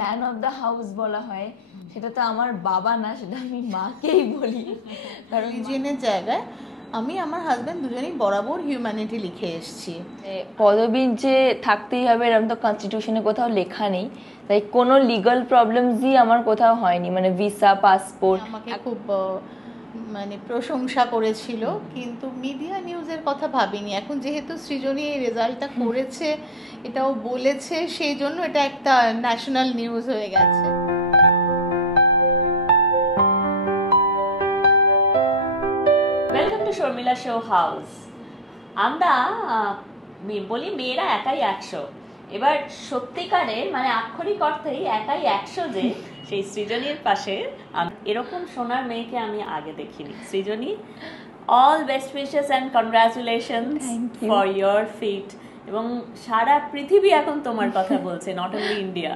Man of the house বলা হয়, সেটা তো আমার বাবা না, সেটা আমি মাকেই বলি। কারণ রিলিজিয়নের জায়গায় আমি আমার হাজব্যান্ড দুজনেই বরাবর হিউম্যানিটি লিখে এসেছি। পদবীর যে থাকতেই হবে এরকম তো কনস্টিটিউশনে কোথাও লেখা নেই, তাই কোনো লিগাল প্রবলেমসই আমার কোথাও হয়নি, মানে ভিসা, পাসপোর্ট। আমাকে খুব মানে প্রশংসা করেছিল, কিন্তু মিডিয়া নিউজের কথা ভাবিনি। এখন যেহেতু সৃজনী এই রেজাল্টটা করেছে, এটাও বলেছে, সেই জন্য এটা একটা ন্যাশনাল নিউজ হয়ে গেছে। Welcome to Sharmila show house. আমরা বলি মেয়েরা একাই 100, এবার সত্যিকারের মানে আক্ষরিক অর্থেই একাই 100 যে সেই সৃজনীর পাশে এরকম সোনার মেয়েকে আমি আগে দেখিনি। Srijani, all best wishes and congratulations for your feat. এবং সারা পৃথিবী এখন তোমার কথা বলছে, নট অনলি ইন্ডিয়া।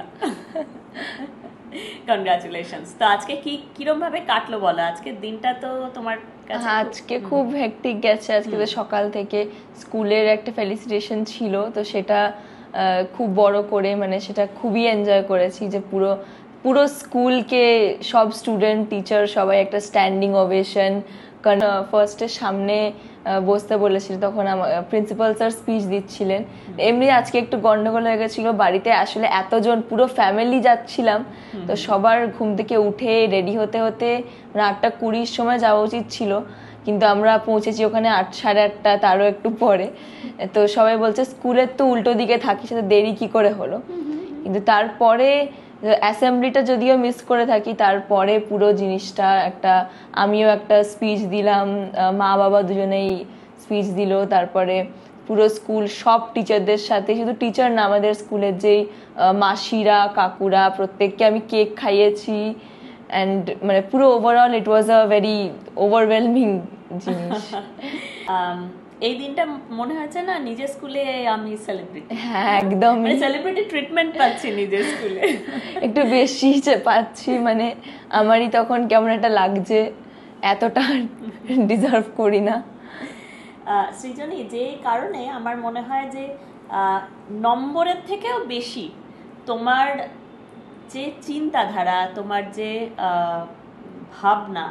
কনগ্রাচুলেশনস। তো আজকে কিরম ভাবে কাটলো বলো? আজকের দিনটা তো তোমার কাছে আজকে খুব হেক্টিক গেছে। আজকে তো সকাল থেকে স্কুলের একটা ফেলিসিটেশন ছিল, তো সেটা খুব বড় করে, মানে সেটা খুবই এনজয় করেছি, যে পুরো পুরো স্কুলকে সব স্টুডেন্ট, টিচার সবাই একটা স্ট্যান্ডিং ওভেশন। কারণ ফার্স্টের সামনে বসতে বলেছিল, তখন আমার প্রিন্সিপাল স্যার স্পিচ দিচ্ছিলেন। এমনি আজকে একটু গন্ডগোল হয়ে গেছিলো বাড়িতে, আসলে এতজন পুরো ফ্যামিলি যাচ্ছিলাম, তো সবার ঘুম থেকে উঠে রেডি হতে হতে 8:20 সময় যাওয়া উচিত ছিল, কিন্তু আমরা পৌঁছেছি ওখানে 8, সাড়ে 8টা, তারও একটু পরে। তো সবাই বলছে স্কুলের তো উল্টো দিকে থাকি, সেটা দেরি কি করে হলো। কিন্তু তারপরে অ্যাসেম্বলিটা যদিও মিস করে থাকি, তারপরে পুরো জিনিসটা একটা, আমিও একটা স্পিচ দিলাম, মা বাবা দুজনেই স্পিচ দিল, তারপরে পুরো স্কুল সব টিচারদের সাথে, শুধু টিচার না, আমাদের স্কুলের যেই মাসিরা, কাকুরা, প্রত্যেককে আমি কেক খাইয়েছি। অ্যান্ড মানে পুরো overall it was a very overwhelming জিনিস। এই দিনটা মনে হয়েছে না নিজের স্কুলে আমি সেলিব্রিটি। হ্যাঁ, একদম সেলিব্রিটি ট্রিটমেন্ট পাচ্ছি নিজের স্কুলে, একটু বেশি পাচ্ছি, মানে আমারই তখন কেমন একটা লাগছে, এতটা ডিজার্ভ করি না। সৃজনী, যে কারণে আমার মনে হয় যে নম্বরের থেকেও বেশি তোমার যে চিন্তাধারা, তোমার যে ভাবনা,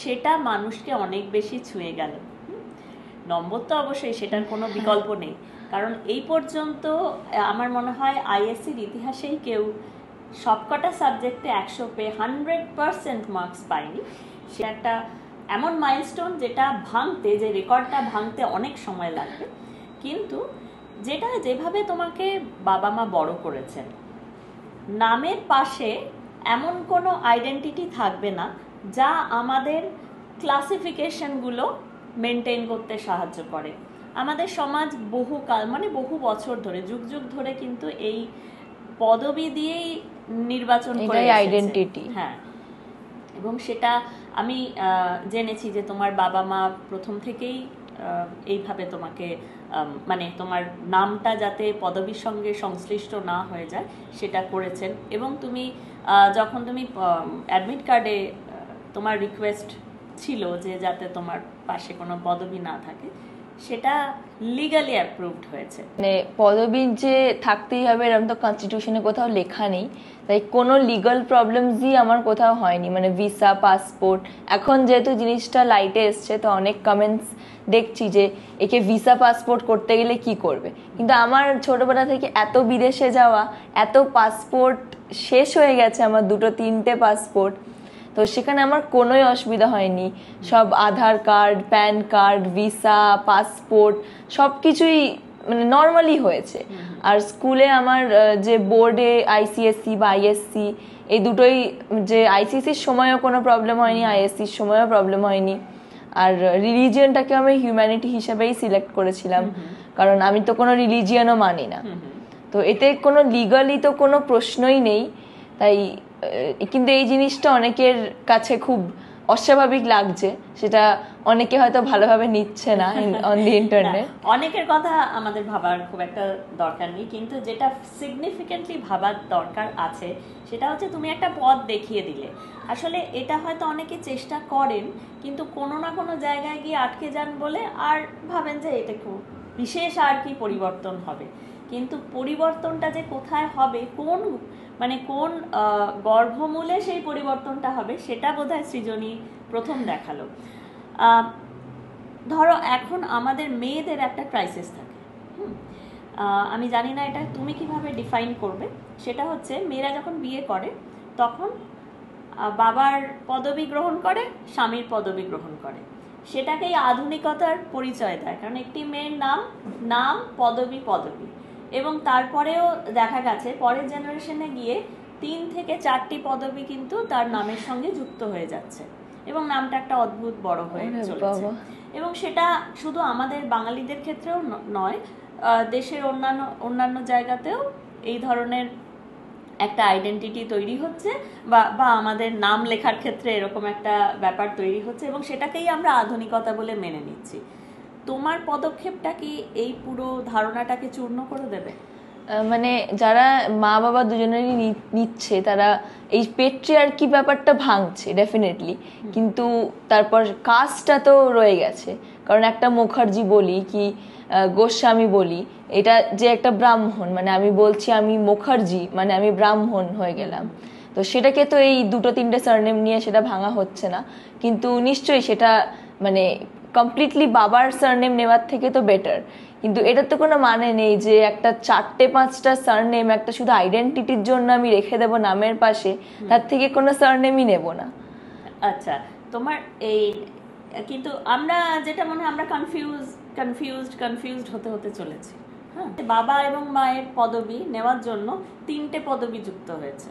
সেটা মানুষকে অনেক বেশি ছুঁয়ে গেল। নম্বর তো অবশ্যই, সেটার কোনো বিকল্প নেই, কারণ এই পর্যন্ত আমার মনে হয় আইএসসির ইতিহাসেই কেউ সবকটা সাবজেক্টে 100 পেয়ে 100% মার্কস পায়নি। সে একটা এমন মাইলস্টোন যেটা ভাঙতে, যে রেকর্ডটা ভাঙতে অনেক সময় লাগবে, কিন্তু যেটা যেভাবে তোমাকে বাবা মা বড় করেছেন, নামের পাশে এমন কোনো আইডেন্টিটি থাকবে না যা আমাদের ক্লাসিফিকেশনগুলো মেনটেন করতে সাহায্য করে। আমাদের সমাজ বহুকাল, মানে বহু বছর ধরে, যুগ যুগ ধরে কিন্তু এই পদবি দিয়েই নির্বাচন করে আইডেন্টিটি। হ্যাঁ, এবং সেটা আমি জেনেছি যে তোমার বাবা মা প্রথম থেকেই এইভাবে তোমাকে, মানে তোমার নামটা যাতে পদবীর সঙ্গে সংশ্লিষ্ট না হয়ে যায় সেটা করেছেন। এবং তুমি যখন তুমি অ্যাডমিট কার্ডে তোমার রিকোয়েস্ট ছিল যে যাতে তোমার পাশে কোনো পদবী না থাকে, সেটা লিগালি অ্যাপ্রুভড হয়েছে। মানে পদবীর যে থাকতেই হবে এরকম তো কনস্টিটিউশনে কোথাও লেখা নেই, তাই কোনো লিগাল প্রবলেমসই আমার কোথাও হয়নি, মানে ভিসা, পাসপোর্ট। এখন যেহেতু জিনিসটা লাইটে এসছে, তো অনেক কমেন্টস দেখছি যে একে ভিসা পাসপোর্ট করতে গেলে কি করবে, কিন্তু আমার ছোটবেলা থেকে এত বিদেশে যাওয়া, এত পাসপোর্ট শেষ হয়ে গেছে, আমার 2-3টে পাসপোর্ট, তো সেখানে আমার কোনোই অসুবিধা হয়নি। সব Aadhaar card, PAN card, visa, passport সব কিছুই মানে নর্মালি হয়েছে। আর স্কুলে আমার যে বোর্ডে আইসিএসসি বা আইএসসি, এই দুটোই, যে আইসিএসসির সময়ও কোনো প্রবলেম হয়নি, আইএসসির সময়ও প্রবলেম হয়নি। আর রিলিজিয়নটাকে আমি হিউম্যানিটি হিসেবেই সিলেক্ট করেছিলাম, কারণ আমি তো কোনো রিলিজিয়নও মানি না, তো এতে কোনো লিগালি তো কোনো প্রশ্নই নেই। তাই কিন্তু এই জিনিসটা অনেকের কাছে খুব অস্বাভাবিক লাগছে, সেটা অনেকে হয়তো ভালোভাবে নিচ্ছে না অন দি ইন্টারনেট। অনেকের কথা আমাদের ভাবার খুব একটা দরকার নেই, কিন্তু যেটা সিগনিফিকেন্টলি ভাবার দরকার আছে সেটা হচ্ছে তুমি একটা পথ দেখিয়ে দিলে। আসলে এটা হয়তো অনেকে চেষ্টা করেন, কিন্তু কোনো না কোনো জায়গায় গিয়ে আটকে যান বলে আর ভাবেন যে এটা খুব বিশেষ আর কি পরিবর্তন হবে, কিন্তু পরিবর্তনটা যে কোথায় হবে, কোন মানে কোন গর্ভমূলে সেই পরিবর্তনটা হবে সেটা বোধহয় সৃজনী প্রথম দেখালো। ধরো এখন আমাদের মেয়েদের একটা ক্রাইসিস থাকে, আমি জানি না এটা তুমি কিভাবে ডিফাইন করবে, সেটা হচ্ছে মেয়েরা যখন বিয়ে করে তখন বাবার পদবি গ্রহণ করে, স্বামীর পদবি গ্রহণ করে, সেটাকেই আধুনিকতার পরিচয় দেয়। কারণ একটি মেয়ের নাম পদবি এবং তারপরেও দেখা গেছে পরের জেনারেশনে গিয়ে 3 থেকে 4টি পদবি কিন্তু তার নামের সঙ্গে যুক্ত হয়ে যাচ্ছে এবং নামটা একটা অদ্ভুত বড় হয়ে চলেছে। এবং সেটা শুধু আমাদের বাঙালিদের ক্ষেত্রেও নয়, দেশের অন্যান্য জায়গাতেও এই ধরনের একটা আইডেন্টিটি তৈরি হচ্ছে বা আমাদের নাম লেখার ক্ষেত্রে এরকম একটা ব্যাপার তৈরি হচ্ছে এবং সেটাকেই আমরা আধুনিকতা বলে মেনে নিচ্ছি। তোমার পদক্ষেপটা কি এই পুরো ধারণাটাকে চূর্ণ করে দেবে? মানে যারা মা বাবা দুজনেরই নিচ্ছে তারা এই পেট্রিয়ার্কি ব্যাপারটা ভাঙছে ডেফিনেটলি, কিন্তু তারপর কাস্টটা তো রয়ে গেছে। কারণ একটা মুখার্জি বলি কি গোস্বামী বলি, এটা যে একটা ব্রাহ্মণ, মানে আমি বলছি আমি মুখার্জি মানে আমি ব্রাহ্মণ হয়ে গেলাম, তো সেটাকে তো এই 2-3টে সারনেম নিয়ে সেটা ভাঙা হচ্ছে না। কিন্তু নিশ্চয়ই সেটা মানে কমপ্লিটলি বাবার সারনেম নেওয়ার থেকে তো বেটার। কিন্তু এটার তো কোনো মানে নেই যে একটা 4-5টা সারনেম একটা শুধু আইডেন্টিটির জন্য আমি রেখে দেবো নামের পাশে, তার থেকে কোনো সারনেমই নেব না। আচ্ছা, তোমার এই কিন্তু আমরা যেটা মনে হয় আমরা কনফিউজড হতে চলেছি। হ্যাঁ, বাবা এবং মায়ের পদবি নেওয়ার জন্য 3টে পদবি যুক্ত হয়েছে।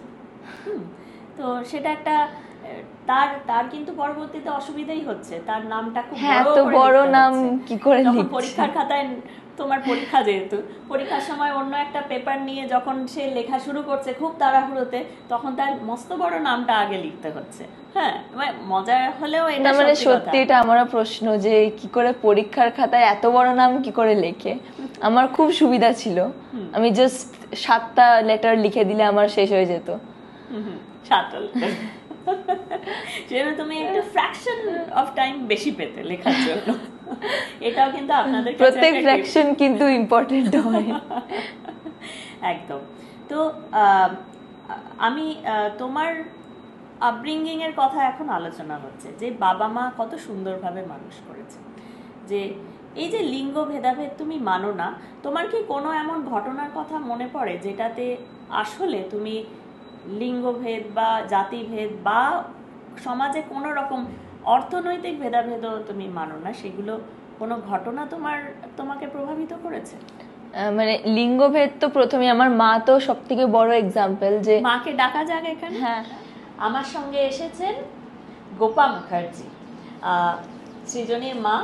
তো সেটা একটা তার কিন্তু পরবর্তীতে অসুবিধাই হচ্ছে, তার নামটা খুব বড় নাম কি করে লিখছে। পরীক্ষার খাতায় তোমার পরীক্ষা, যেহেতু পরীক্ষার সময় অন্য একটা পেপার নিয়ে যখন সে লেখা শুরু করছে খুব তাড়াহুড়োতে, তখন তার মস্ত বড় নামটা আগে লিখতে হচ্ছে। হ্যাঁ, মজা হলেও এটা মানে সত্যি এটা আমারও প্রশ্ন যে কি করে পরীক্ষার খাতায় এত বড় নাম কি করে লেখে। আমার খুব সুবিধা ছিল, আমি জাস্ট 7টা লেটার লিখে দিলে আমার শেষ হয়ে যেত। 7টা লেটার যেন তুমি একটা ফ্র্যাকশন অফ টাইম বেশি পেতে লেখার জন্য। এটাও কিন্তু আপনাদের প্রত্যেক ফ্র্যাকশন কিন্তু ইম্পর্টেন্ট হয়। একদম। তো আমি তোমার আপব্রিঙ্গিং এর কথা এখন আলোচনা হচ্ছে যে বাবা মা কত সুন্দরভাবে মানুষ করেছে, যে এই যে লিঙ্গ ভেদাভেদ তুমি মানো না, তোমার কি কোনো এমন ঘটনার কথা মনে পড়ে যেটাতে আসলে তুমি লিঙ্গভেদ বা জাতিভেদ বা সমাজে কোনো রকম অর্থনৈতিক ভেদাভেদও তুমি মানো না, সেগুলো কোনো ঘটনা তোমাকে প্রভাবিত করেছে? মানে লিঙ্গভেদ তো প্রথমে আমার মা তো সবথেকে বড় এক্সাম্পল। যে মাকে ডাকা যাক এখানে। হ্যাঁ, আমার সঙ্গে এসেছেন গোপা মুখার্জি, সৃজনীর মা,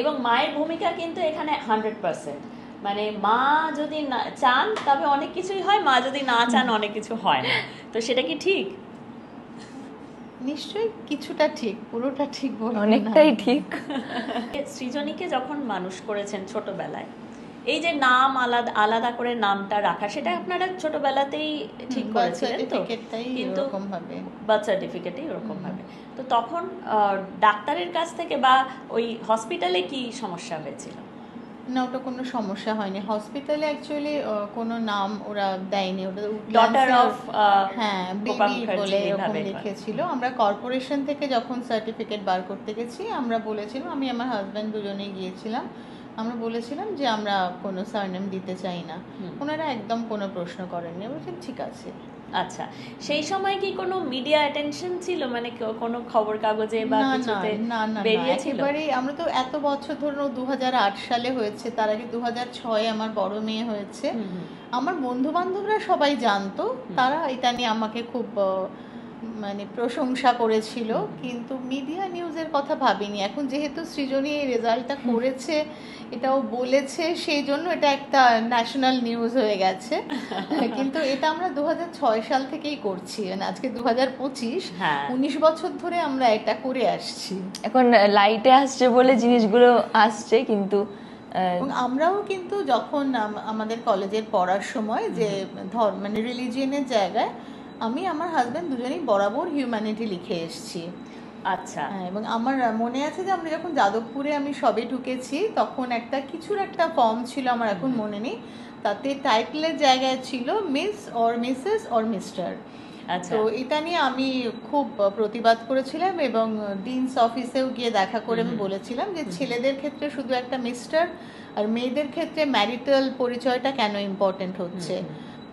এবং মায়ের ভূমিকা কিন্তু এখানে 100%। মানে মা যদি না চান তবে অনেক কিছুই হয়, মা যদি না চান অনেক কিছু হয় না। তো সেটা কি ঠিক? নিশ্চয়ই কিছুটা ঠিক, পুরোটা ঠিক বলবো না, অনেকটাই ঠিক। সৃজনীকে যখন মানুষ করেছেন ছোটবেলায়, এই যে নাম আলাদা করে নামটা রাখা, সেটা আপনারা ছোটবেলাতেই ঠিক করেছিলেন তো? কিন্তু বার্থ সার্টিফিকেটেই ওরকম ভাবে। তো তখন ডাক্তারের কাছ থেকে বা ওই হসপিটালে কি সমস্যা হয়েছিল? না, ওটা কোনো সমস্যা হয়নি। হসপিটালে অ্যাকচুয়ালি কোনো নাম ওরা দেয়নি, ওটা ডটার অফ বেবি বলে এরকম লিখেছিল। আমরা কর্পোরেশন থেকে যখন সার্টিফিকেট বার করতে গেছি, আমরা বলেছিলাম, আমি আমার হাজব্যান্ড দুজনেই গিয়েছিলাম, আমরা বলেছিলাম যে আমরা কোনো সারনেম দিতে চাই না। ওনারা একদম কোনো প্রশ্ন করেননি, বলছেন ঠিক আছে। আচ্ছা, সেই সময় কি কোনো মিডিয়া অ্যাটেনশন ছিল, মানে কোনো খবর কাগজে বা কিছুতে বেরিয়েছিল? একেবারে আমরা তো এত বছর ধরে, 2008 সালে হয়েছে, তার আগে 2006 আমার বড় মেয়ে হয়েছে। আমার বন্ধু বান্ধবরা সবাই জানতো, তারা এটা নিয়ে আমাকে খুব মানে প্রশংসা করেছিল, কিন্তু মিডিয়া নিউজের কথা ভাবিনি। এখন যেহেতু সৃজনী এই রেজাল্টটা করেছে, এটাও বলেছে, সেই জন্য এটা একটা ন্যাশনাল নিউজ হয়ে গেছে। কিন্তু এটা আমরা 2006 সাল থেকেই করছি, মানে আজকে 2025, 19 বছর ধরে আমরা এটা করে আসছি। এখন লাইটে আসছে বলে জিনিসগুলো আসছে, কিন্তু এবং আমরাও কিন্তু যখন আমাদের কলেজের পড়ার সময় যে মানে রিলিজিয়নের জায়গায় আমি আমার হাজব্যান্ড দুজনেই বরাবর হিউম্যানিটি লিখে এসেছি। আচ্ছা, এবং আমার মনে আছে যে আমরা যখন যাদবপুরে আমি সবে ঢুকেছি, তখন কিছুর একটা ফর্ম ছিল, আমার এখন মনে নেই, তাতে টাইটেলের জায়গায় ছিল miss or Mrs or mister. আচ্ছা তো এটা নিয়ে আমি খুব প্রতিবাদ করেছিলাম এবং ডিনস অফিসেও গিয়ে দেখা করে আমি বলেছিলাম যে ছেলেদের ক্ষেত্রে শুধু একটা মিস্টার আর মেয়েদের ক্ষেত্রে ম্যারিটাল পরিচয়টা কেন ইম্পর্টেন্ট হচ্ছে।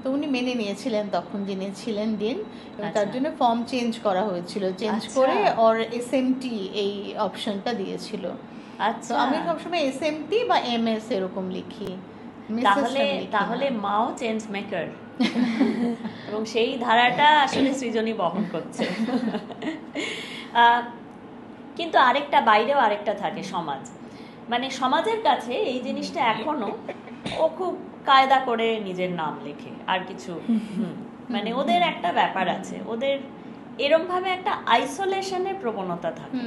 তো উনি মেনে নিয়েছিলেন তখন যিনি ছিলেন ডিন, এবং তার জন্য ফর্ম চেঞ্জ করা হয়েছিল, চেঞ্জ করে অর এসএমটি এই অপশনটা দিয়েছিল। আচ্ছা তো আমি সবসময় এসএমটি বা এমএস এরকম লিখি। তাহলে মাও চেঞ্জ মেকার এবং সেই ধারাটা আসলে সৃজনী বহন করছে। কিন্তু বাইরেও আরেকটা থাকে, সমাজ। মানে সমাজের কাছে এই জিনিসটা এখনো ও খুব কায়দা করে নিজের নাম লেখে আর কিছু, মানে ওদের একটা ব্যাপার আছে, ওদের এরম ভাবে একটা আইসোলেশনের প্রবণতা থাকে।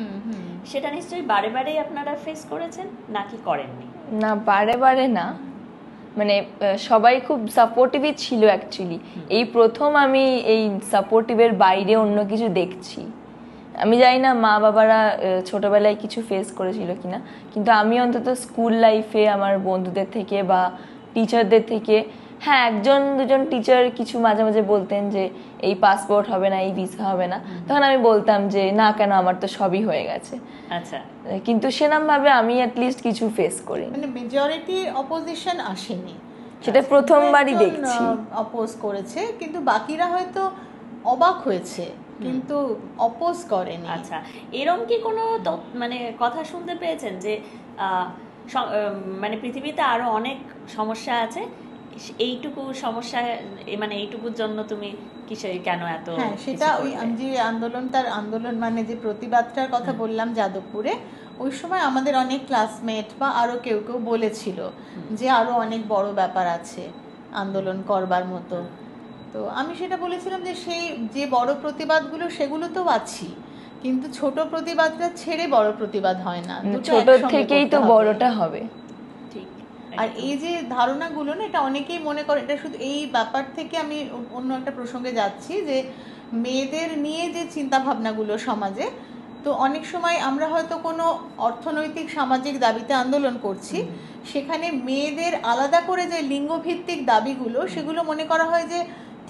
সেটা নিশ্চয়ই বারে বারেই আপনারা ফেস করেছেন নাকি করেননি? না, বারে না, মানে সবাই খুব সাপোর্টিভই ছিল অ্যাকচুয়ালি। এই প্রথম আমি এই সাপোর্টিভের বাইরে অন্য কিছু দেখছি। আমি জানি না মা বাবারা ছোটবেলায় কিছু ফেস করেছিল কিনা, কিন্তু আমি অন্তত স্কুল লাইফে আমার বন্ধুদের থেকে বা টিচারদের থেকে, হ্যাঁ একজন দুজন টিচার কিছু মাঝে মাঝে বলতেন যে এই পাসপোর্ট হবে না, এই ভিসা হবে না, তখন আমি বলতাম যে না কেন, আমার তো সবই হয়ে গেছে। আচ্ছা, কিন্তু সেরকম ভাবে আমি অ্যাটলিস্ট কিছু ফেস করি, মানে মেজরিটি অপোজিশন আসেনি, সেটা প্রথমবারই দেখছি। অপোজ করেছে, কিন্তু বাকিরা হয়তো অবাক হয়েছে কিন্তু অপোজ করেনি। আচ্ছা, এরকম কি কোনো মানে কথা শুনতে পেয়েছেন যে মানে পৃথিবীতে আরো অনেক সমস্যা আছে, এইটুকু সমস্যা মানে এইটুকুর জন্য তুমি কেন এত? হ্যাঁ, সেটা ওই যে আন্দোলন মানে যে প্রতিবাদটার কথা বললাম যাদবপুরে, ওই সময় আমাদের অনেক ক্লাসমেট বা আরো কেউ বলেছিল যে আরো অনেক বড় ব্যাপার আছে আন্দোলন করবার মতো। তো আমি সেটা বলেছিলাম যে সেই যে বড় প্রতিবাদগুলো সেগুলো তো আছি, কিন্তু ছোট প্রতিবাদটা ছেড়ে বড় প্রতিবাদ হয় না, ছোট থেকেই তো বড়টা হবে। ঠিক। আর এই যে ধারণাগুলো না, এটা অনেকেই মনে করে, এটা শুধু এই ব্যাপার থেকে আমি অন্য একটা প্রসঙ্গে যাচ্ছি, যে মেয়েদের নিয়ে যে চিন্তা ভাবনাগুলো সমাজে, তো অনেক সময় আমরা হয়তো কোনো অর্থনৈতিক সামাজিক দাবিতে আন্দোলন করছি, সেখানে মেয়েদের আলাদা করে যে লিঙ্গভিত্তিক দাবিগুলো, সেগুলো মনে করা হয় যে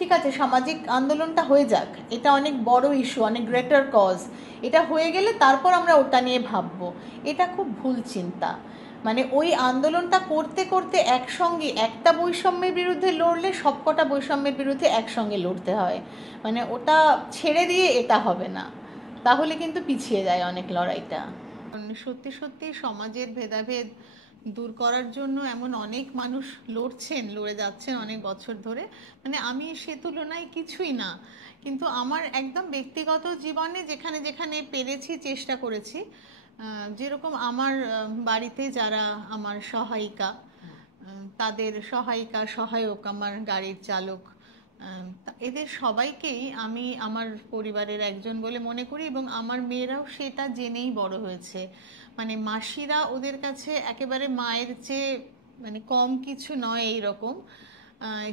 ঠিক আছে সামাজিক আন্দোলনটা হয়ে যাক, এটা অনেক বড় ইস্যু, অনেক গ্রেটার কজ, এটা হয়ে গেলে তারপর আমরা ওটা নিয়ে ভাববো। এটা খুব ভুল চিন্তা। মানে ওই আন্দোলনটা করতে করতে একসঙ্গে একটা বৈষম্যের বিরুদ্ধে লড়লে সবকটা বৈষম্যের বিরুদ্ধে একসঙ্গে লড়তে হয়, মানে ওটা ছেড়ে দিয়ে এটা হবে না, তাহলে কিন্তু পিছিয়ে যায় অনেক লড়াইটা। সত্যি সত্যি সমাজের ভেদাভেদ দূর করার জন্য এমন অনেক মানুষ লড়ে যাচ্ছেন অনেক বছর ধরে, মানে আমি সে তুলনায় কিছুই না। কিন্তু আমার একদম ব্যক্তিগত জীবনে যেখানে যেখানে পেরেছি চেষ্টা করেছি, যেরকম আমার বাড়িতে যারা আমার সহায়িকা, তাদের সহায়ক, আমার গাড়ির চালক, এদের সবাইকেই আমি আমার পরিবারের একজন বলে মনে করি, এবং আমার মেয়েরাও সেটা জেনেই বড় হয়েছে। মানে মাসিরা ওদের কাছে একেবারে মায়ের চেয়ে মানে কম কিছু নয়, এইরকম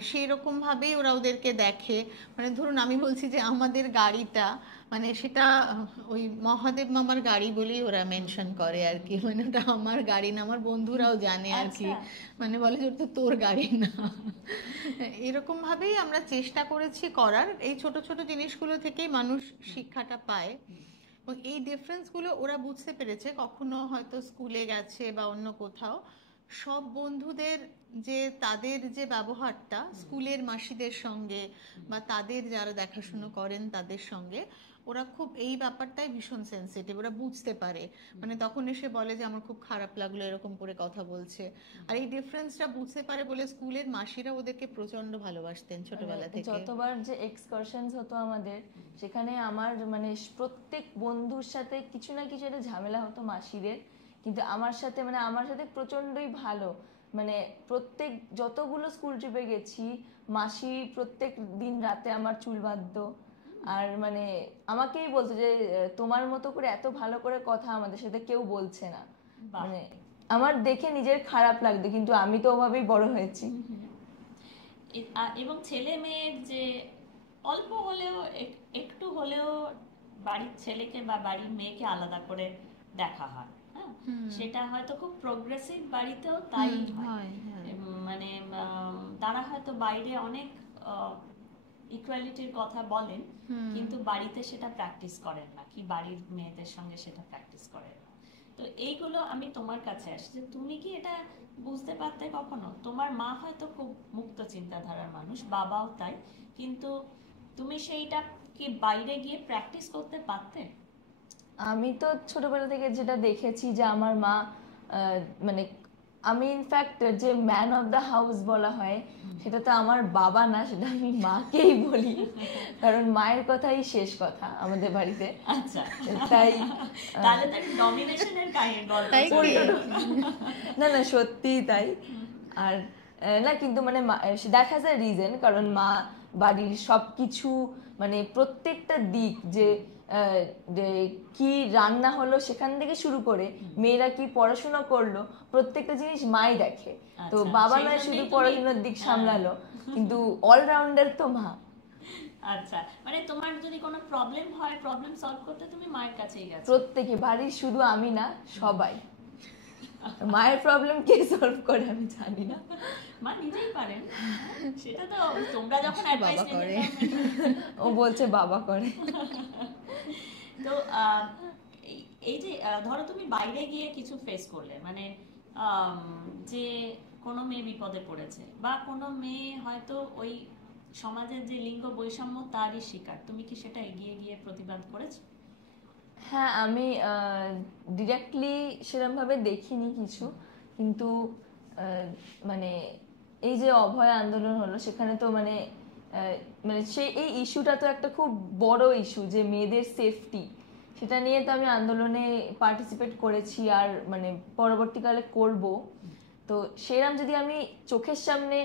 সেই রকম ভাবেই ওরা ওদেরকে দেখে। মানে ধরুন আমি বলছি যে আমাদের গাড়িটা, মানে সেটা ওই মহাদেব মামার গাড়ি বলেই ওরা মেনশন করে আর কি, মানে ওটা আমার গাড়ি না, আমার বন্ধুরাও জানে আর কি, মানে বলে যে ওটা তোর গাড়ি না। এরকম ভাবেই আমরা চেষ্টা করেছি করার। এই ছোট ছোট জিনিসগুলো থেকেই মানুষ শিক্ষাটা পায়, এবং এই ডিফারেন্সগুলো ওরা বুঝতে পেরেছে। কখনো হয়তো স্কুলে গেছে বা অন্য কোথাও, সব বন্ধুদের যে তাদের যে ব্যবহারটা স্কুলের মাসিদের সঙ্গে বা তাদের যারা দেখাশুনো করেন তাদের সঙ্গে, ওরা খুব এই ব্যাপারটাই ভীষণ সেন্সিটিভ, ওরা বুঝতে পারে। মানে তখন এসে বলে যে আমার খুব খারাপ লাগলো এরকম করে কথা বলছে, আর এই ডিফারেন্সটা বুঝতে পারে বলে স্কুলের মাসিরা ওদেরকে প্রচন্ড ভালোবাসতেন ছোটবেলা থেকে। যতবার যে এক্সকারশনস হতো আমাদের, সেখানে আমার মানে প্রত্যেক বন্ধুর সাথে কিছু না কিছু একটা ঝামেলা হতো মাসিদের, কিন্তু আমার সাথে প্রচন্ডই ভালো। মানে প্রত্যেক যতগুলো স্কুল ট্রিপে গেছি, মাসি প্রত্যেক দিন রাতে আমার চুল বাঁধতো, আর মানে আমাকেই বলতো যে তোমার মতো করে এত ভালো করে কথা আমাদের সাথে কেউ বলছে না। মানে আমার দেখে নিজের খারাপ লাগতো, কিন্তু আমি তো ওভাবেই বড় হয়েছি। এবং ছেলে মেয়ের যে অল্প হলেও একটু হলেও বাড়ির ছেলেকে বা বাড়ির মেয়েকে আলাদা করে দেখা হয়, সেটা হয়তো খুব প্রোগ্রেসিভ বাড়িতেও তাই হয়। মানে তারা হয়তো বাইরে অনেক ইকুয়ালিটির কথা বলেন, কিন্তু বাড়িতে সেটা প্র্যাকটিস করেন না, কি বাড়ির মেয়েদের সঙ্গে সেটা প্র্যাকটিস করেন না। তো এইগুলো আমি তোমার কাছে আসি যে তুমি কি এটা বুঝতে পারতে কখনো? তোমার মা হয়তো খুব মুক্ত চিন্তাধারার মানুষ, বাবাও তাই, কিন্তু তুমি সেইটা কি বাইরে গিয়ে প্র্যাকটিস করতে পারতে? আমি তো ছোটবেলা থেকে যেটা দেখেছি যে আমার মা মানে আমি ইনফ্যাক্ট যে ম্যান অফ দ্য হাউস বলা হয় সেটা তো আমার বাবা না, সেটা আমি মাকেই বলি, কারণ মায়ের কথাই শেষ কথা আমাদের বাড়িতে। আচ্ছা, তাই তাহলে তো ডমিনেশনের কাহিনী গল্প তাই কি? না না সত্যিই তাই। আর না কিন্তু মানে দ্যাট হ্যাজ আ রিজন, কারণ মা বাড়ির সবকিছু মানে প্রত্যেকটা দিক যে কি রান্না হলো সেখান থেকে শুরু করে মেয়েরা কি পড়াশোনা করলো প্রত্যেকটা জিনিস মাই দেখে। তো আচ্ছা, বাবা সেই নয় জন্যই শুধু তুমি- পড়াশোনার দিক সামলালো, কিন্তু অলরাউন্ডার তো মা। আচ্ছা, মানে তোমার যদি কোনো প্রবলেম হয়, প্রবলেম সলভ করতে তুমি মায়ের কাছেই গেছো? প্রত্যেকে বাড়ির, শুধু আমি না সবাই। মায়ের প্রবলেম কে সলভ করে আমি জানি না, মা নিজেই পারেন, সেটা তো তোমরা যখন বাবা অ্যাডভাইস করে। ও বলছে বাবা করে। তো এই যে ধরো তুমি বাইরে গিয়ে কিছু ফেস করলে, মানে যে কোনো মেয়ে বিপদে পড়েছে বা কোনো মেয়ে হয়তো ওই সমাজের যে লিঙ্গ বৈষম্য তারই শিকার, তুমি কি সেটা এগিয়ে গিয়ে প্রতিবাদ করেছো? হ্যাঁ, আমি ডিরেক্টলি সেরকম ভাবে দেখিনি কিছু, কিন্তু মানে এই যে অভয় আন্দোলন হলো সেখানে তো মানে মানে সেই এই ইস্যুটা তো একটা খুব বড় ইস্যু যে মেয়েদের সেফটি, সেটা নিয়ে তো আমি আন্দোলনে পার্টিসিপেট করেছি আর মানে পরবর্তীকালে করব। তো সেরকম যদি আমি চোখের সামনে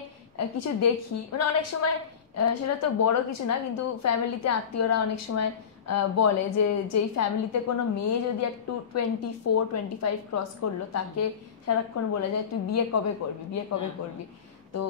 কিছু দেখি, মানে অনেক সময় সেটা তো বড় কিছু না, কিন্তু ফ্যামিলিতে আত্মীয়রা অনেক সময় বলে যে যেই ফ্যামিলিতে কোনো মেয়ে যদি একটু 24-25 ক্রস করলো তাকে সারাক্ষণ বলে যায় তুই বিয়ে কবে করবি, বিয়ে কবে করবি। তো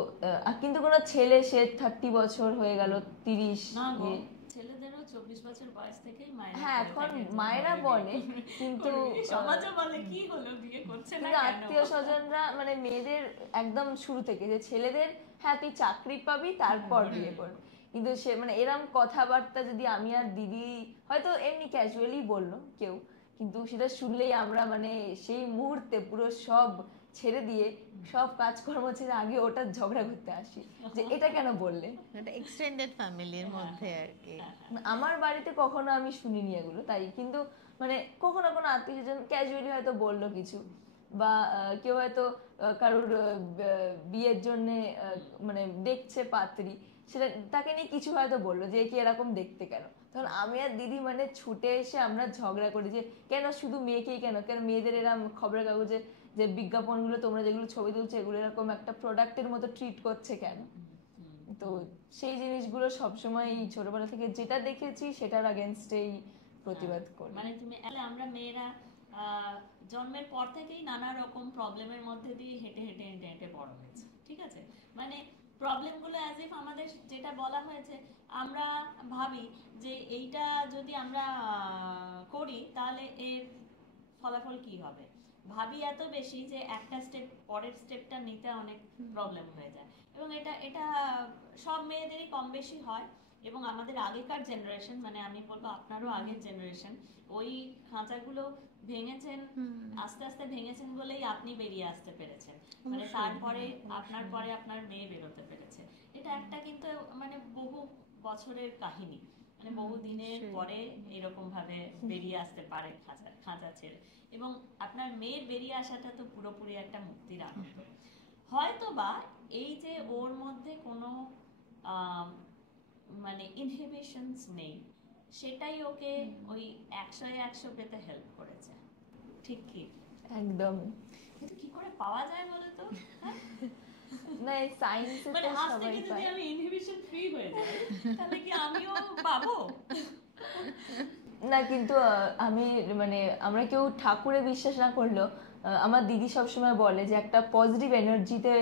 কিন্তু কোনো ছেলে সে 30 বছর হয়ে গেল, 30 না গো, ছেলেদেরও 24 বছর বয়স থেকেই মায়েরা হ্যাঁ, বলে এখন থাকে যে মায়েরা বিয়ে বলে, করবি, কিন্তু করবি। সমাজও বলে কি হলো বিয়ে করছে না কিন্তু কেন? আত্মীয় স্বজনরা মানে মেয়েদের একদম শুরু থেকে যে ছেলেদের হ্যাঁ তুই চাকরি পাবি তারপর বিয়ে করবি, কিন্তু সে মানে এরম কথাবার্তা যদি আমি আর দিদি হয়তো এমনি ক্যাজুয়ালি বললো কেউ, কিন্তু সেটা শুনলেই আমরা মানে সেই মুহূর্তে পুরো সব ছেড়ে দিয়ে সব কাজকর্ম ছেড়ে আগে ওটা ঝগড়া করতে আসি যে এটা কেন বললে। একটা এক্সটেন্ডেড ফ্যামিলির মধ্যে আর কি। আমার বাড়িতে কখনো আমি শুনিনি এগুলো, তাই কিন্তু মানে কখনো কোনো আত্মীয় স্বজন ক্যাজুয়ালি হয়তো বললো কিছু, বা কেউ হয়তো কারোর বিয়ের জন্য মানে দেখছে পাত্রী, সেটা তাকে নিয়ে কিছু হয়তো বললো যে কি এরকম দেখতে কেন, তখন আমি আর দিদি মানে ছুটে এসে আমরা ঝগড়া করি যে কেন শুধু মেয়েকেই কেন, কেন মেয়েদের এরকম খবরের কাগজে যে বিজ্ঞাপনগুলো তোমরা যেগুলো ছবি তুলছো এগুলো এরকম একটা প্রোডাক্টের মতো ট্রিট করছে কেন। তো সেই জিনিসগুলো সবসময় ছোটবেলা থেকে যেটা দেখেছি সেটার আগেনস্টেই প্রতিবাদ করি। মানে তুমি আমরা মেয়েরা জন্মের পর থেকেই নানা রকম প্রবলেমের মধ্যে দিয়ে হেঁটে হেঁটে হেঁটে হেঁটে বড় হয়েছে, ঠিক আছে? মানে প্রবলেমগুলো অ্যাজ ইফ আমাদের যেটা বলা হয়েছে, আমরা ভাবি যে এইটা যদি আমরা করি তাহলে এর ফলাফল কি হবে, ভাবি এত বেশি যে একটা স্টেপ পরের স্টেপটা নিতে অনেক প্রবলেম হয়ে যায়। এবং এটা এটা সব মেয়েদেরই কম বেশি হয়। এবং আমাদের আগেকার জেনারেশন, মানে আমি বলবো আপনারও আগের জেনারেশন, ওই খাঁচাগুলো ভেঙেছেন, আস্তে আস্তে ভেঙেছেন বলেই আপনি বেরিয়ে আসতে পেরেছেন, মানে তারপরে আপনার পরে আপনার মেয়ে বেরোতে পেরেছে। এটা একটা কিন্তু মানে বহু বছরের কাহিনী, মানে বহু দিনের পরে এরকম ভাবে বেরিয়ে আসতে পারে খাঁচা ছেড়ে। এবং আপনার মেয়ের বেরিয়ে আসাটা তো পুরোপুরি একটা মুক্তির আনন্দ। হয়তো বা এই যে ওর মধ্যে কোনো মানে ইনহিবিশনস নেই, সেটাই ওকে ওই 100-100 পেতে হেল্প করেছে, ঠিক কি? একদম। কিন্তু কি করে পাওয়া যায় বলো তো? না এই সায়েন্সে মানে তো আজ সবাই থেকে যদি পায়। আমি ইনহিবিশন ফ্রি হয়ে যাই তাহলে কি আমিও পাবো? না কিন্তু আমি মানে আমরা কেউ ঠাকুরে বিশ্বাস না করলেও আমার দিদি সবসময় বলে যে একটা পজিটিভ এনার্জিতে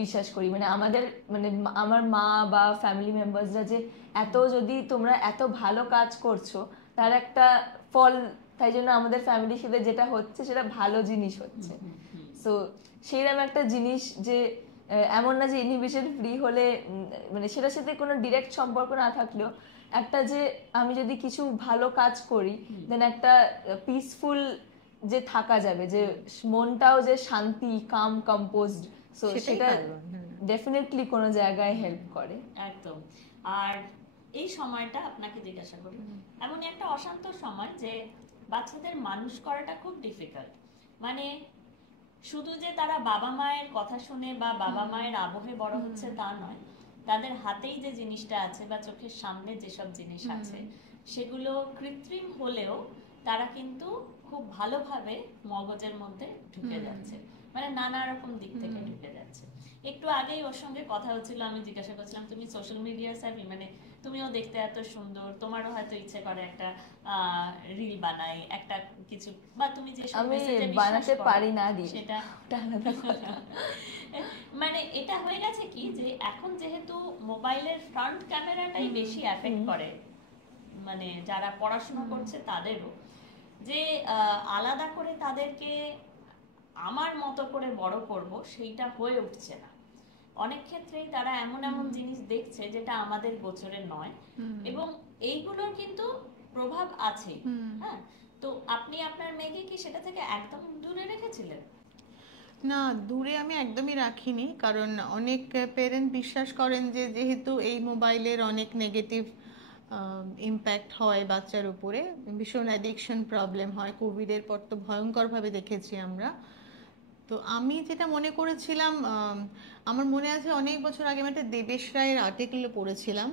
বিশ্বাস করি, মানে আমাদের মানে আমার মা বা ফ্যামিলি মেম্বার্সরা যে এত যদি তোমরা এত ভালো কাজ করছো তার একটা ফল, তাই জন্য আমাদের ফ্যামিলির সাথে যেটা হচ্ছে সেটা ভালো জিনিস হচ্ছে। সো সেইরকম একটা জিনিস যে এমন না যে ইনহিবিশন ফ্রি হলে মানে সেটার সাথে কোনো ডিরেক্ট সম্পর্ক না থাকলেও একটা যে আমি যদি কিছু ভালো কাজ করি দেন একটা পিসফুল যে থাকা যাবে, যে মনটাও যে শান্তি কাম কম্পোজড, সো সেটা ডেফিনেটলি কোনো জায়গায় হেল্প করে। একদম। আর এই সময়টা আপনাকে জিজ্ঞাসা করি, এমনই একটা অশান্ত সময় যে বাচ্চাদের মানুষ করাটা খুব ডিফিকাল্ট। মানে শুধু যে তারা বাবা মায়ের কথা শুনে বা বাবা মায়ের আবহে বড় হচ্ছে তা নয়, তাদের হাতেই যে জিনিসটা আছে বা চোখের সামনে যেসব জিনিস আছে সেগুলো কৃত্রিম হলেও তারা কিন্তু খুব ভালোভাবে মগজের মধ্যে ঢুকে যাচ্ছে, মানে নানা রকম দিক থেকে ঢুকে যাচ্ছে। একটু আগেই ওর সঙ্গে কথা হচ্ছিল, আমি জিজ্ঞাসা করছিলাম তুমি সোশ্যাল মিডিয়া সার্ভি, মানে তুমিও দেখতে এত সুন্দর, তোমারও হয়তো ইচ্ছে করে একটা রিল বানাই, একটা কিছু, বা তুমি যে আমি বানাতে পারি না সেটা মানে এটা হয়ে গেছে কি যে এখন যেহেতু মোবাইলের ফ্রন্ট ক্যামেরাটাই বেশি এফেক্ট করে, মানে যারা পড়াশোনা করছে তাদেরও, যে আলাদা করে তাদেরকে আমার মতো করে বড় করব সেইটা হয়ে উঠছে না। অনেক ক্ষেত্রেই তারা এমন এমন জিনিস দেখছে যেটা আমাদের গোচরে নয়, এবং এইগুলোর কিন্তু প্রভাব আছে। হ্যাঁ, তো আপনি আপনার মেয়েকে কি সেটা থেকে একদম দূরে রেখেছিলেন? না, দূরে আমি একদমই রাখিনি, কারণ অনেক পেরেন্ট বিশ্বাস করেন যে যেহেতু এই মোবাইলের অনেক নেগেটিভ ইম্প্যাক্ট হয় বাচ্চার উপরে, ভীষণ অ্যাডিকশন প্রবলেম হয়, কোভিডের পর তো ভয়ঙ্করভাবে দেখেছি আমরা। তো আমি যেটা মনে করেছিলাম, আমার মনে আছে অনেক বছর আগে আমি একটা দেবেশ রায়ের আর্টিকেল পড়েছিলাম,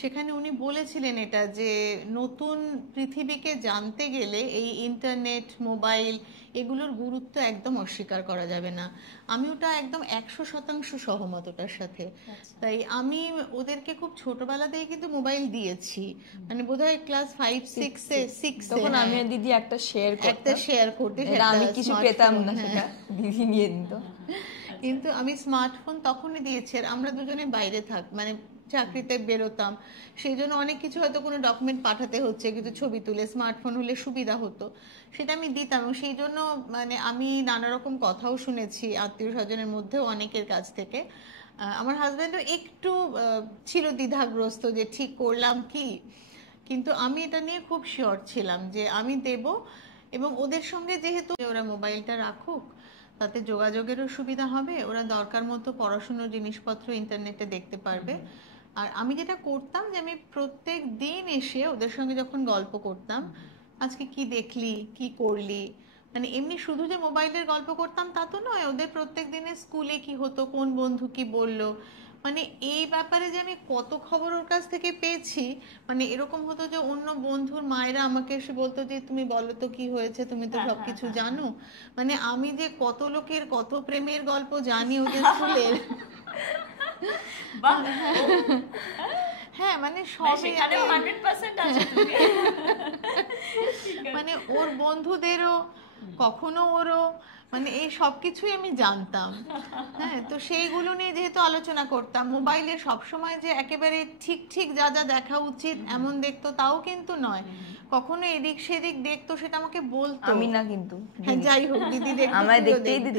সেখানে উনি বলেছিলেন এটা যে নতুন পৃথিবীকে জানতে গেলে এই ইন্টারনেট মোবাইল এগুলোর গুরুত্ব একদম অস্বীকার করা যাবে না। আমি ওটা একদম 100% সহমত ওটার সাথে। তাই আমি ওদেরকে খুব ছোটবেলাতেই কিন্তু মোবাইল দিয়েছি, মানে বোধহয় ক্লাস 5-6 তখন আমি দিদি একটা শেয়ার করতে, আমি কিছু পেতাম না, সেটা দিদি নিয়ে দিত। কিন্তু আমি স্মার্টফোন তখনই দিয়েছি, আর আমরা দুজনে বাইরে মানে চাকরিতে বেরোতাম, সেই জন্য অনেক কিছু হয়তো কোনো ডকুমেন্ট পাঠাতে হচ্ছে, কিন্তু ছবি তুলে স্মার্টফোন হলে সুবিধা হতো, সেটা আমি দিতাম। এবং সেই জন্য মানে আমি নানা রকম কথাও শুনেছি আত্মীয় স্বজনের মধ্যেও অনেকের কাছ থেকে। আমার হাজব্যান্ডও একটু ছিল দ্বিধাগ্রস্ত যে ঠিক করলাম কি, কিন্তু আমি এটা নিয়ে খুব শিওর ছিলাম যে আমি দেব। এবং ওদের সঙ্গে যেহেতু ওরা মোবাইলটা রাখুক, তাতে যোগাযোগেরও সুবিধা হবে, ওরা দরকার মতো পড়াশুনোর জিনিসপত্র ইন্টারনেটে দেখতে পারবে। আর আমি যেটা করতাম যে আমি প্রত্যেক দিন এসে ওদের সঙ্গে যখন গল্প করতাম, আজকে কি দেখলি, কি করলি, মানে এমনি শুধু যে মোবাইলের গল্প করতাম তা তো নয়, ওদের প্রত্যেক দিনের স্কুলে কি হতো, কোন বন্ধু কি বললো, মানে এই ব্যাপারে যে আমি কত খবর ওর কাছ থেকে পেয়েছি। মানে এরকম হতো যে অন্য বন্ধুর মায়েরা আমাকে এসে বলতো যে তুমি বলো তো কি হয়েছে, তুমি তো সবকিছু জানো। মানে আমি যে কত লোকের কত প্রেমের গল্প জানি ওদের স্কুলের। হ্যাঁ, মানে সবই মানে ওর বন্ধুদেরও, কখনো ওরও, মানে এই সব কিছুই আমি জানতাম। হ্যাঁ, তো সেইগুলো নিয়ে যেহেতু আলোচনা করতাম, মোবাইলে সবসময় যে একেবারে ঠিক ঠিক যা যা দেখা উচিত এমন দেখতো তাও কিন্তু নয়, কখনো এদিক সেদিক দেখতো, সেটা আমাকে বলতো। আমি না কিন্তু, হ্যাঁ যাই হোক, দিদি দেখতো, আমায় দেখতেই দিত,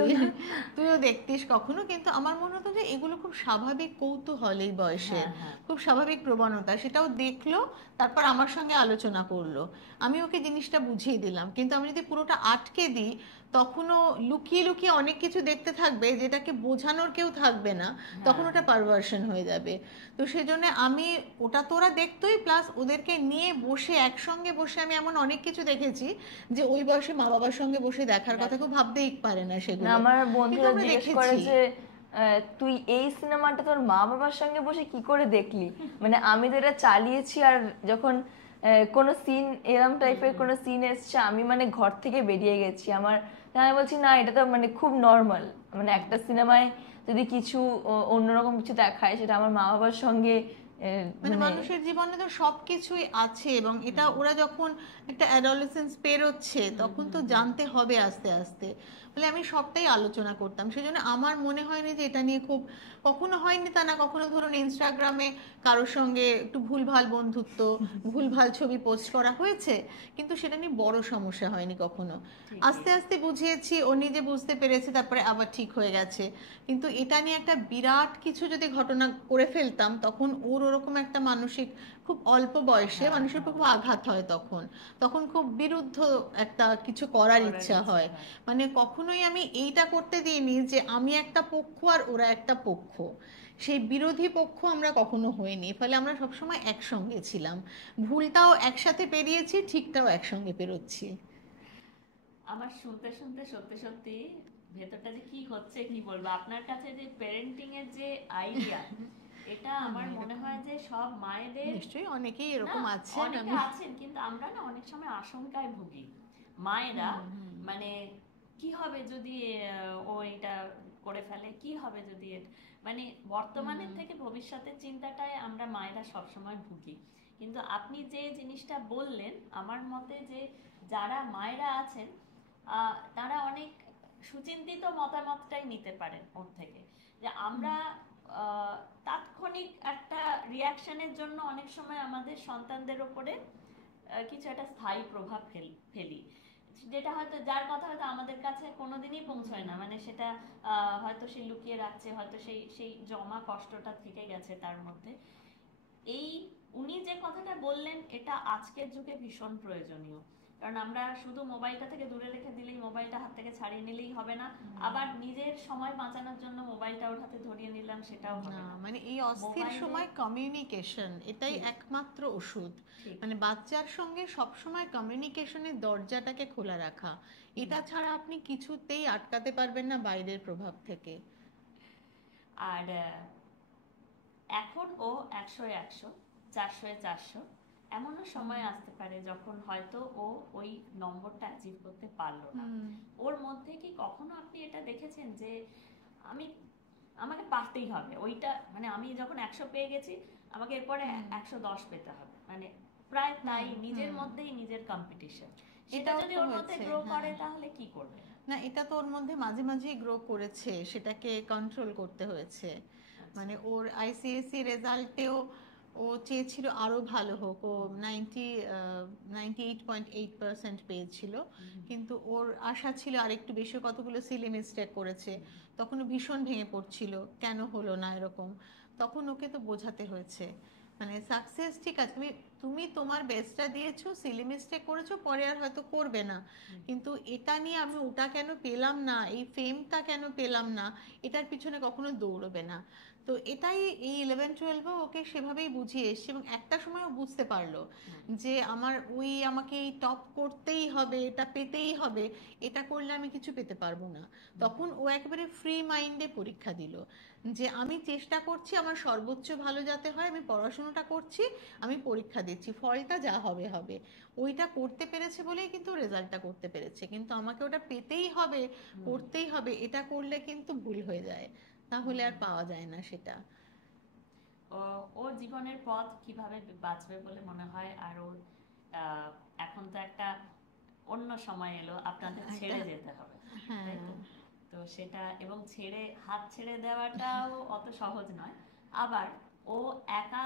তুইও দেখতিস কখনো। কিন্তু আমার মনে হতো যে এগুলো খুব স্বাভাবিক কৌতূহল এই বয়সে, খুব স্বাভাবিক প্রবণতা, সেটাও দেখলো, তারপর আমার সঙ্গে আলোচনা করলো, আমি ওকে জিনিসটা বুঝিয়ে দিলাম। কিন্তু আমি যদি পুরোটা আটকে দিই, তখনও লুকিয়ে লুকিয়ে অনেক কিছু দেখতে থাকবে যেটাকে বোঝানোর কেউ থাকবে না, তখন ওটা পারভার্সন হয়ে যাবে। তো সেই জন্য আমি ওটা তো ওরা দেখতোই, প্লাস ওদেরকে নিয়ে বসে একসঙ্গে বসে আমি এমন অনেক কিছু দেখেছি যে ওই বয়সে মা বাবার সঙ্গে বসে দেখার কথা কেউ ভাবতেই পারে না সেগুলো। আমার বন্ধুরা জিজ্ঞেস করে যে তুই এই সিনেমাটা তোর মা বাবার সঙ্গে বসে কি করে দেখলি, মানে আমি তো এটা চালিয়েছি, আর যখন কোনো সিন এরম টাইপের কোনো সিন এসছে আমি মানে ঘর থেকে বেরিয়ে গেছি। আমি বলছি না, এটা তো মানে খুব নর্মাল, মানে একটা সিনেমায় যদি কিছু অন্যরকম কিছু দেখায় সেটা আমার মা বাবার সঙ্গে মানে মানুষের জীবনে তো সবকিছুই আছে, এবং এটা ওরা যখন একটা অ্যাডোলেসেন্স পেরোচ্ছে তখন তো জানতে হবে আস্তে আস্তে। বলে আমি সবটাই আলোচনা করতাম, সেজন্য আমার মনে হয়নি যে এটা নিয়ে খুব, কখনো হয়নি তা না, কখনো ধরুন ইনস্টাগ্রামে কারোর সঙ্গে একটু ভুলভাল বন্ধুত্ব, ভুলভাল ছবি পোস্ট করা হয়েছে, কিন্তু সেটা নিয়ে বড় সমস্যা হয়নি কখনো। আস্তে আস্তে বুঝিয়েছি, ও নিজে বুঝতে পেরেছে, তারপরে আবার ঠিক হয়ে গেছে। কিন্তু এটা নিয়ে একটা বিরাট কিছু যদি ঘটনা করে ফেলতাম, তখন ওর ওরকম একটা মানসিক, খুব অল্প বয়সে মানুষের উপর খুব আঘাত হয়, তখন খুব বিরুদ্ধ একটা কিছু করার ইচ্ছা হয়। মানে কখনোই আমি এইটা করতে দিইনি যে আমি একটা পক্ষ আর ওরা একটা পক্ষ, সেই বিরোধী পক্ষ আমরা কখনো হইনি। ফলে আমরা সবসময় একসঙ্গে ছিলাম, ভুলটাও একসাথে পেরিয়েছি, ঠিকটাও একসঙ্গে পেরোচ্ছি। আমার শুনতে শুনতে সত্যি সত্যি ভেতরটা যে কি হচ্ছে কি বলবো। আপনার কাছে যে প্যারেন্টিং এর যে আইডিয়া, এটা আমার মনে হয় যে সব মায়েদের, নিশ্চয়ই অনেকেই এরকম আছেন, অনেকে আছেন, কিন্তু আমরা না অনেক সময় আশঙ্কায় ভুগি মায়েরা। মানে কি হবে যদি ও এটা করে ফেলে, কি হবে যদি মানে বর্তমানের থেকে ভবিষ্যতের চিন্তাটায় আমরা মায়েরা সবসময় ভুগি। কিন্তু আপনি যে জিনিসটা বললেন, আমার মতে যে যারা মায়েরা আছেন তারা অনেক সুচিন্তিত মতামতটাই নিতে পারেন ওর থেকে। যে আমরা তাৎক্ষণিক একটা রিয়াকশনের জন্য অনেক সময় আমাদের সন্তানদের ওপরে কিছু একটা স্থায়ী প্রভাব ফেলি, যেটা হয়তো, যার কথা হয়তো আমাদের কাছে কোনোদিনই পৌঁছয় না। মানে সেটা হয়তো সে লুকিয়ে রাখছে, হয়তো সেই জমা কষ্টটা থেকে গেছে তার মধ্যে। এই উনি যে কথাটা বললেন, এটা আজকের যুগে ভীষণ প্রয়োজনীয়। কারণ আমরা শুধু মোবাইলটা থেকে দূরে রেখে দিলেই, মোবাইলটা হাত থেকে ছাড়িয়ে নিলেই হবে না, আবার নিজের সময় বাঁচানোর জন্য মোবাইলটা ওর হাতে ধরিয়ে নিলাম, সেটাও হবে না। মানে এই অস্থির সময় কমিউনিকেশন এটাই একমাত্র ওষুধ। মানে বাচ্চার সঙ্গে সবসময় কমিউনিকেশনের দরজাটাকে খোলা রাখা, এটা ছাড়া আপনি কিছুতেই আটকাতে পারবেন না বাইরের প্রভাব থেকে। আর এখন ও 100-100, 400-400, এমনও সময় আসতে পারে যখন হয়তো ও ওই নম্বরটা অ্যাচিভ করতে পারলো না। ওর মধ্যে কি কখনো আপনি এটা দেখেছেন যে আমাকে পারতেই হবে ওইটা, মানে আমি যখন 100 পেয়ে গেছি, আমাকে এরপরে 110 পেতে হবে, মানে প্রায় তাই নিজের মধ্যেই নিজের কম্পিটিশন। এটা যদি ওর মধ্যে গ্রো করে তাহলে কি করবে? না, এটা তো ওর মধ্যে মাঝে মাঝেই গ্রো করেছে, সেটাকে কন্ট্রোল করতে হয়েছে। মানে ওর আইসিএসসি রেজাল্টেও ও চেয়েছিল আরো ভালো হোক, ও 98.8% পেয়েছিল, কিন্তু ওর আশা ছিল আরেকটু বেশি। কতগুলো সিলি মিস্টেক করেছে, তখন ভীষণ ভেঙে পড়ছিল, কেন হলো না এরকম। তখন ওকে তো বোঝাতে হয়েছে, মানে সাকসেস ঠিক আছে, তুমি তোমার বেস্টটা দিয়েছো, সিলি মিস্টেক করেছো, পরে আর হয়তো করবে না, কিন্তু এটা নিয়ে আমি ওটা কেন পেলাম না, এই ফেমটা কেন পেলাম না, এটার পিছনে কখনো দৌড়বে না। তো এটাই এই 11-12 ওকে সেভাবেই বুঝিয়ে এসছে, এবং একটা সময় ও বুঝতে পারলো যে আমাকে এই টপ করতেই হবে, এটা পেতেই হবে, এটা করলে আমি কিছু পেতে পারবো না। তখন ও একেবারে ফ্রি মাইন্ডে পরীক্ষা দিল যে আমি চেষ্টা করছি আমার সর্বোচ্চ ভালো যাতে হয়, আমি পড়াশোনাটা করছি, আমি পরীক্ষা দিচ্ছি, ফলটা যা হবে হবে। ওইটা করতে পেরেছে বলেই কিন্তু রেজাল্টটা করতে পেরেছে, কিন্তু আমাকে ওটা পেতেই হবে, করতেই হবে, এটা করলে কিন্তু ভুল হয়ে যায়, তাহলে আর পাওয়া যায় না সেটা। ও জীবনের পথ কিভাবে বাঁচবে বলে মনে হয়? আর ওর এখন তো একটা অন্য সময় এলো, আপনাদের ছেড়ে যেতে হবে, তাই তো? তো সেটা, এবং হাত ছেড়ে দেওয়াটাও অত সহজ নয়। আবার ও একা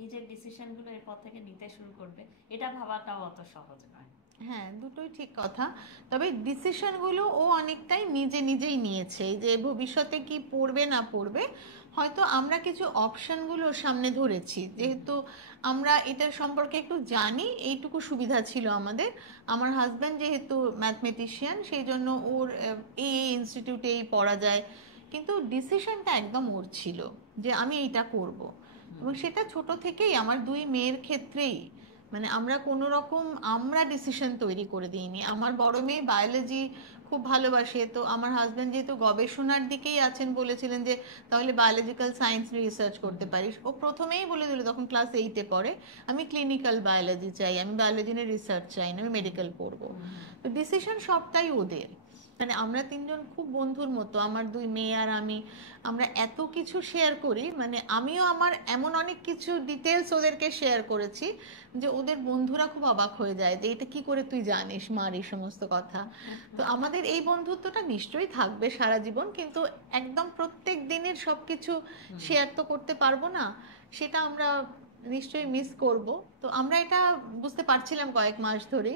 নিজের ডিসিশনগুলো এরপর থেকে নিতে শুরু করবে, এটা ভাবাটাও অত সহজ নয়। হ্যাঁ, দুটোই ঠিক কথা। তবে ডিসিশনগুলো ও অনেকটাই নিজেই নিয়েছে, যে ভবিষ্যতে কি পড়বে না পড়বে, হয়তো আমরা কিছু অপশনগুলো সামনে ধরেছি, যেহেতু আমরা এটার সম্পর্কে একটু জানি, এইটুকু সুবিধা ছিল আমাদের। আমার হাজব্যান্ড যেহেতু ম্যাথমেটিশিয়ান, সেই জন্য ওর এই ইনস্টিটিউটেই পড়া যায়, কিন্তু ডিসিশনটা একদম ওর ছিল যে আমি এইটা করব, এবং সেটা ছোট থেকেই আমার দুই মেয়ের ক্ষেত্রেই। মানে আমরা ডিসিশন তৈরি করে দিইনি। আমার বড় মেয়ে বায়োলজি খুব ভালোবাসে, তো আমার হাজব্যান্ড যেহেতু গবেষণার দিকেই আছেন, বলেছিলেন যে তাহলে বায়োলজিক্যাল সায়েন্স রিসার্চ করতে পারিস। ও প্রথমেই বলে দিল, তখন ক্লাস 8-এ পড়ে, আমি ক্লিনিক্যাল বায়োলজি চাই, আমি বায়োলজি নিয়ে রিসার্চ চাই না, আমি মেডিকেল পড়বো। তো ডিসিশন সবটাই ওদের। মানে আমরা তিনজন খুব বন্ধুর মতো, আমার দুই মেয়ে আর আমি, আমরা এত কিছু শেয়ার করি, মানে আমিও আমার এমন অনেক কিছু ডিটেলস ওদেরকে শেয়ার করেছি যে ওদের বন্ধুরা খুব অবাক হয়ে যায় যে এটা কি করে তুই জানিস মার এই সমস্ত কথা। তো আমাদের এই বন্ধুত্বটা নিশ্চয়ই থাকবে সারা জীবন, কিন্তু একদম প্রত্যেক দিনের সবকিছু শেয়ার তো করতে পারবো না, সেটা আমরা নিশ্চয়ই মিস করব। তো আমরা এটা বুঝতে পারছিলাম কয়েক মাস ধরে,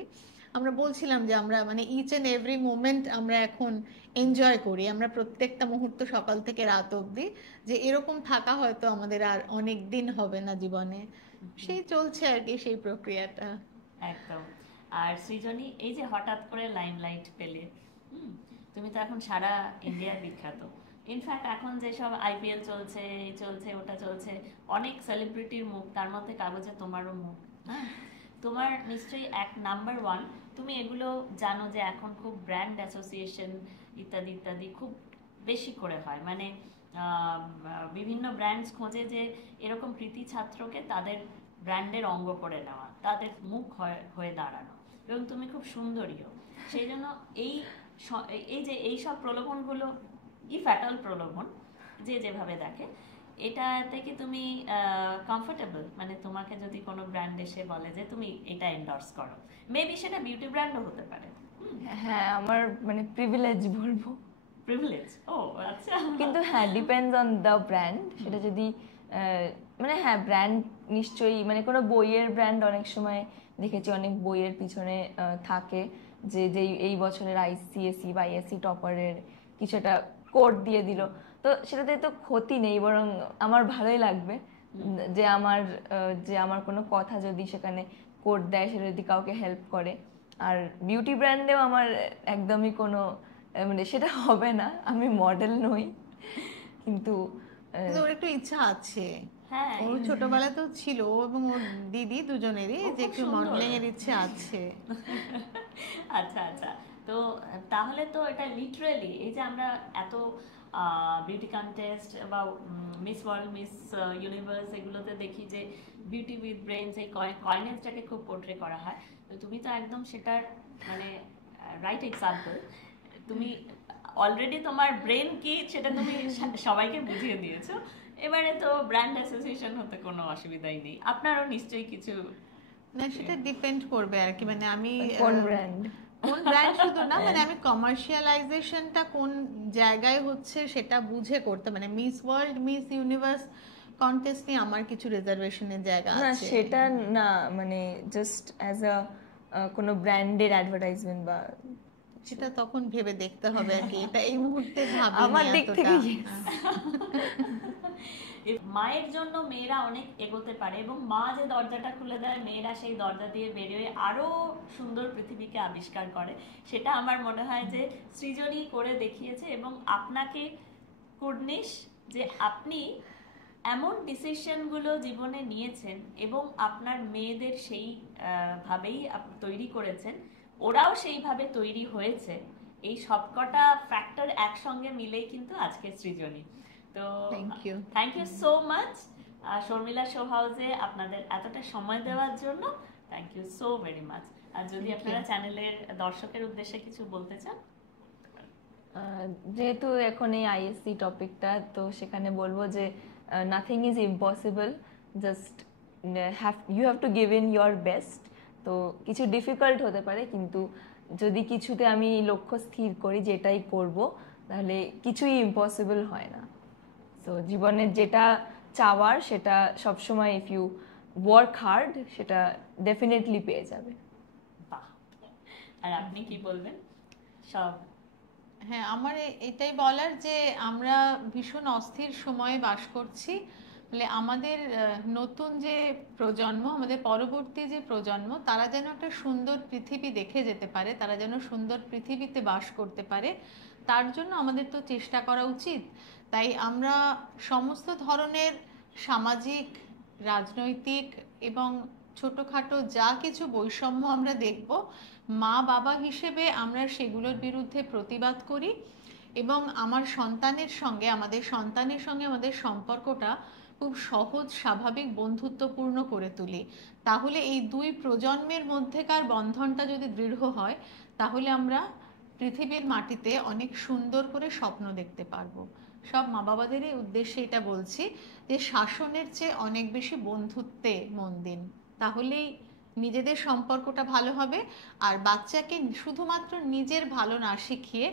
আমরা বলছিলাম যে আমরা মানে ইচ এন্ড এভরি মোমেন্ট আমরা এখন এনজয় করি, আমরা প্রত্যেকটা মুহূর্ত সকাল থেকে রাত অবধি, যে এরকম থাকা হয়তো আমাদের আর অনেক দিন হবে না জীবনে। সেই চলছে আর কি সেই প্রক্রিয়াটা। একদম। আর সৃজনী, এই যে হঠাৎ করে লাইমলাইট পেলে, তুমি তো এখন সারা ইন্ডিয়া বিখ্যাত। ইনফ্যাক্ট এখন যেসব আইপিএল চলছে, এই চলছে, ওটা চলছে, অনেক সেলিব্রিটির মুখ, তার মধ্যে কাগজে তোমারও মুখ। হ্যাঁ, তোমার নিশ্চয়ই এক নাম্বার ওয়ান। তুমি এগুলো জানো যে এখন খুব ব্র্যান্ড অ্যাসোসিয়েশন ইত্যাদি ইত্যাদি খুব বেশি করে হয়, মানে বিভিন্ন ব্র্যান্ডস খোঁজে যে এরকম কৃতি ছাত্রকে তাদের ব্র্যান্ডের অঙ্গ করে নেওয়া, তাদের মুখ হয়ে দাঁড়ানো, এবং তুমি খুব সুন্দরীও। সেই জন্য এই যে এইসব প্রলোভনগুলো, ইফ্যাটাল প্রলোভন, যে যেভাবে দেখে, এটা থেকে তুমি কমফোর্টেবল? মানে তোমাকে যদি কোনো ব্র্যান্ড এসে বলে যে তুমি এটা এন্ডোর্স করো, মেবি সেটা বিউটি ব্র্যান্ডও হতে পারে। হ্যাঁ, আমার মানে প্রিভিলেজ বলবো। প্রিভিলেজ? ও আচ্ছা। কিন্তু হ্যাঁ, ডিপেন্ডস অন দ্য ব্র্যান্ড। সেটা যদি মানে হ্যাঁ, ব্র্যান্ড নিশ্চয়ই, মানে কোনো বইয়ের ব্র্যান্ড অনেক সময় দেখেছি অনেক বইয়ের পিছনে থাকে যে এই বছরের আইসিএসসি বা আইএসসি টপারের কিছু একটা কোড দিয়ে দিল, তো সেটাতে তো ক্ষতি নেই, বরং আমার ভালোই লাগবে যে আমার কোনো কথা যদি সেখানে কোড দেয়, সেটা যদি কাউকে হেল্প করে। আর বিউটি ব্র্যান্ডেও আমার একদমই কোনো মানে সেটা হবে না, আমি মডেল নই, কিন্তু ওর একটু ইচ্ছা আছে। হ্যাঁ, ওর ছোটবেলাতেও ছিল, ও এবং ওর দিদি দুজনেরই যে একটু মডেলিং এর ইচ্ছে আছে। আচ্ছা আচ্ছা। তো তাহলে তো এটা লিটারেলি, এই যে আমরা এত বিউটি কন্টেস্ট বা মিস ওয়ার্ল্ড, মিস ইউনিভার্স, এগুলোতে দেখি যে বিউটি উইথ ব্রেনস, এই কয়েনেজটাকে খুব পোর্ট্রে করা হয়, তো তুমি তো একদম সেটার মানে রাইট এক্সাম্পল। তুমি অলরেডি তোমার ব্রেন কি সেটা তুমি সবাইকে বুঝিয়ে দিয়েছো, এবারে তো ব্র্যান্ড অ্যাসোসিয়েশন হতে কোনো অসুবিধাই নেই। আপনারও নিশ্চয়ই কিছু না, সেটা ডিপেন্ড করবে আর কি, মানে আমি কোন ব্র্যান্ড শুধু না, মানে আমি কমার্শিয়ালাইজেশনটা কোন জায়গায় হচ্ছে সেটা বুঝে করতে, মানে miss world, miss universe contest নিয়ে আমার কিছু রিজার্ভেশনের জায়গা না, আছে। সেটা না, মানে জাস্ট অ্যাজ আ কোনো ব্র্যান্ডের অ্যাডভার্টাইজমেন্ট বা সেটা তখন ভেবে দেখতে হবে আর কি, এটা এই মুহূর্তে ভাবিনি আমার দিক এতটা। থেকে yes। মায়ের জন্য মেয়েরা অনেক এগোতে পারে, এবং মা যে দরজাটা খুলে দেয়, মেয়েরা সেই দরজা দিয়ে বেরিয়ে আরো সুন্দর পৃথিবীকে আবিষ্কার করে। সেটা আমার মনে হয় যে সৃজনী করে দেখিয়েছে, এবং আপনাকে কুর্নিশ যে আপনি এমন ডিসিশনগুলো জীবনে নিয়েছেন এবং আপনার মেয়েদের সেই ভাবেই তৈরি করেছেন, ওরাও সেইভাবে তৈরি হয়েছে। এই সবকটা ফ্যাক্টর একসঙ্গে মিলেই কিন্তু আজকের সৃজনী। তো thank you so much Sharmila show হাউসে আপনাদের এতটা সময় দেওয়ার জন্য, thank you so very much. আর যদি আপনারা চ্যানেলের দর্শকের উদ্দেশ্যে কিছু বলতে চান? যেহেতু এখন এই আইএসসি টপিকটা, তো সেখানে বলবো যে nothing is impossible, just you have to give in your best. তো কিছু ডিফিকাল্ট হতে পারে, কিন্তু যদি কিছুতে আমি লক্ষ্য স্থির করি যে এটাই করব, তাহলে কিছুই ইম্পসিবল হয় না। তো জীবনের যেটা চাওয়ার সেটা সবসময়, ইফ ইউ ওয়ার্ক হার্ড, সেটা ডেফিনেটলি পেয়ে যাবে। বাহ। আর আপনি কি বলবেন? সব হ্যাঁ, আমার এটাই বলার যে আমরা ভীষণ অস্থির সময়ে বাস করছি, বলে আমাদের নতুন যে প্রজন্ম, আমাদের পরবর্তী যে প্রজন্ম, তারা যেন একটা সুন্দর পৃথিবী দেখে যেতে পারে, তারা যেন সুন্দর পৃথিবীতে বাস করতে পারে, তার জন্য আমাদের তো চেষ্টা করা উচিত। তাই আমরা সমস্ত ধরনের সামাজিক, রাজনৈতিক এবং ছোটোখাটো যা কিছু বৈষম্য আমরা দেখব, মা বাবা হিসেবে আমরা সেগুলোর বিরুদ্ধে প্রতিবাদ করি, এবং আমাদের সন্তানের সঙ্গে আমাদের সম্পর্কটা খুব সহজ, স্বাভাবিক, বন্ধুত্বপূর্ণ করে তুলি। তাহলে এই দুই প্রজন্মের মধ্যেকার বন্ধনটা যদি দৃঢ় হয়, তাহলে আমরা পৃথিবীর মাটিতে অনেক সুন্দর করে স্বপ্ন দেখতে পারবো। সব মা বাবাদেরই উদ্দেশ্যে এটা বলছি যে শাসনের চেয়ে অনেক বেশি বন্ধুত্বে মন দিন, তাহলেই নিজেদের সম্পর্কটা ভালো হবে। আর বাচ্চাকে শুধুমাত্র নিজের ভালো না শিখিয়ে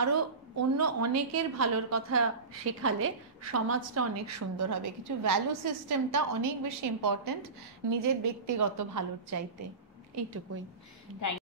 আরো অন্য অনেকের ভালোর কথা শেখালে সমাজটা অনেক সুন্দর হবে। কিছু ভ্যালু সিস্টেমটা অনেক বেশি ইম্পর্ট্যান্ট নিজের ব্যক্তিগত ভালোর চাইতে। এইটুকুই। থ্যাংক